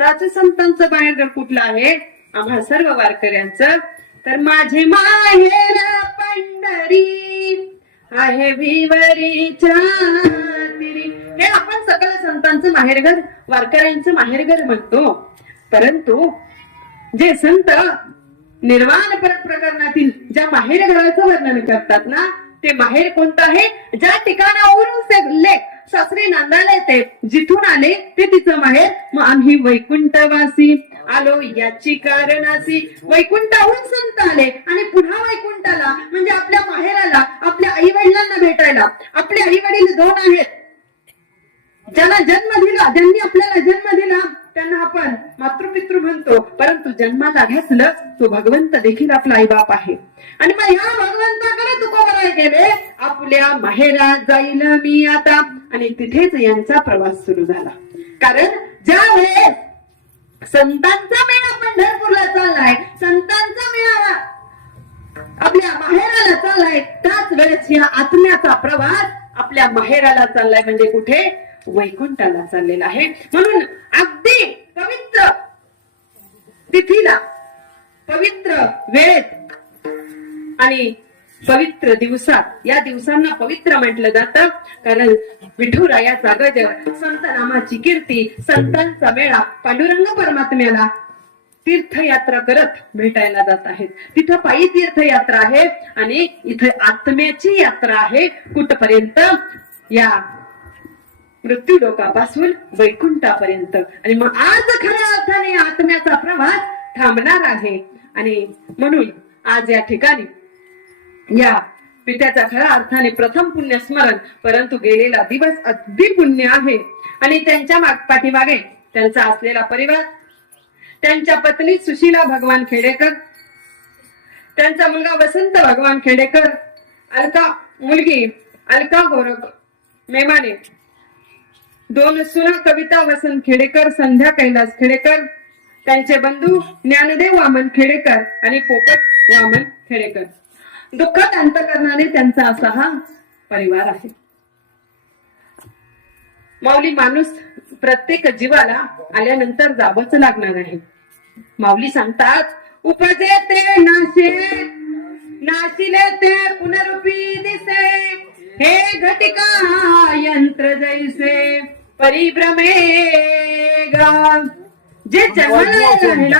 त्याच संतांचं माहेरघर कुठलं आहे आम्हा सर्व वारकऱ्यांचं? तर माझे माहेर पंढरी आहे विवरीच्या तिरी, हे आपण सकल संतांचं माहेरघर वारकऱ्यांचं माहेरघर म्हणतो. परंतु जे संत निर्वाण प्रकरणातील ज्या माहेर घराचं वर्णन करतात ना, ते माहेर कोणतं आहे? ज्या ठिकाणावरून सासरे नांदायला येते, जिथून आले ते तिचं माहेर. मग आम्ही वैकुंठवासी आलो याची कारणासी. वैकुंठाहून संत आले आणि पुन्हा वैकुंठाला म्हणजे आपल्या माहेराला, आपल्या आई वडिलांना भेटायला. आपले आई वडील दोन आहेत, ज्याला जन्म दिला, ज्यांनी आपल्याला जन्म दिला त्यांना आपण मातृपितृ म्हणतो. परंतु जन्माला घातलं तो भगवंत देखील आपला आई बाप आहे. आणि मग ह्या भगवंताकडे तुकोबराय गेले, आपल्या माहेरात जाईल मी आता. आणि तिथेच यांचा प्रवास सुरू झाला. कारण ज्या वेळेस संतांचा मेळा पंढरपूरला चाललाय, संतांचा मेळावा आपल्या माहेराला चाललाय, त्याच वेळेस या आत्म्याचा प्रवास आपल्या माहेराला चाललाय. म्हणजे कुठे? वैकुंठाला चाललेला आहे. म्हणून अगदी पवित्र तिथीला, पवित्र वेळेत आणि पवित्र दिवसात, या दिवसांना पवित्र म्हटलं जातं. कारण विठुरायाचा गजर, संत नामाची कीर्ती, संतांचा मेळा, पांडुरंग परमात्म्याला तीर्थयात्रा करत भेटायला जात आहेत. तिथं पायी तीर्थयात्रा आहे आणि इथे आत्म्याची यात्रा आहे. कुठपर्यंत? या मृत्यू लोकापासून वैकुंठापर्यंत. आणि मग आज खऱ्या अर्थाने आत्म्याचा प्रवास थांबणार आहे. आणि म्हणून आज या ठिकाणी या पित्याचा खऱ्या अर्थाने प्रथम पुण्य स्मरण, परंतु गेलेला दिवस अगदी पुण्य आहे. आणि त्यांच्या पाठीमागे त्यांचा असलेला परिवार, त्यांच्या पत्नी सुशीला भगवान खेडेकर, त्यांचा मुलगा वसंत भगवान खेडेकर, मुलगी अलका गोरख मेमाने, दोन सुना कविता वसंत खेडेकर, संध्या कैलास खेडेकर, त्यांचे बंधू ज्ञानदेव वामन खेडेकर आणि पोपट वामन खेडेकर. दुःखात अंत करणारे त्यांचा असा हा परिवार आहे. माऊली, माणूस प्रत्येक जीवाला आल्यानंतर जावंच लागणार आहे. माऊली सांगतात, उपजे ते नाशे, नाशिले ते पुनरुपी दिसे, हे घटिका यंत्र जैसे परिभ्रमे गा. जे जन्माला आहे ना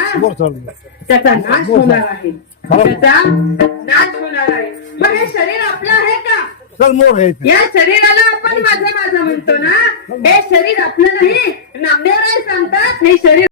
त्याचा नाश होणार आहे, त्याचा नाश होणार आहे. मग हे शरीर आपलं आहे का? या शरीराला आपण माझं माझं म्हणतो ना, हे शरीर आपलं नाही. नामदेवराय सांगतात हे शरीर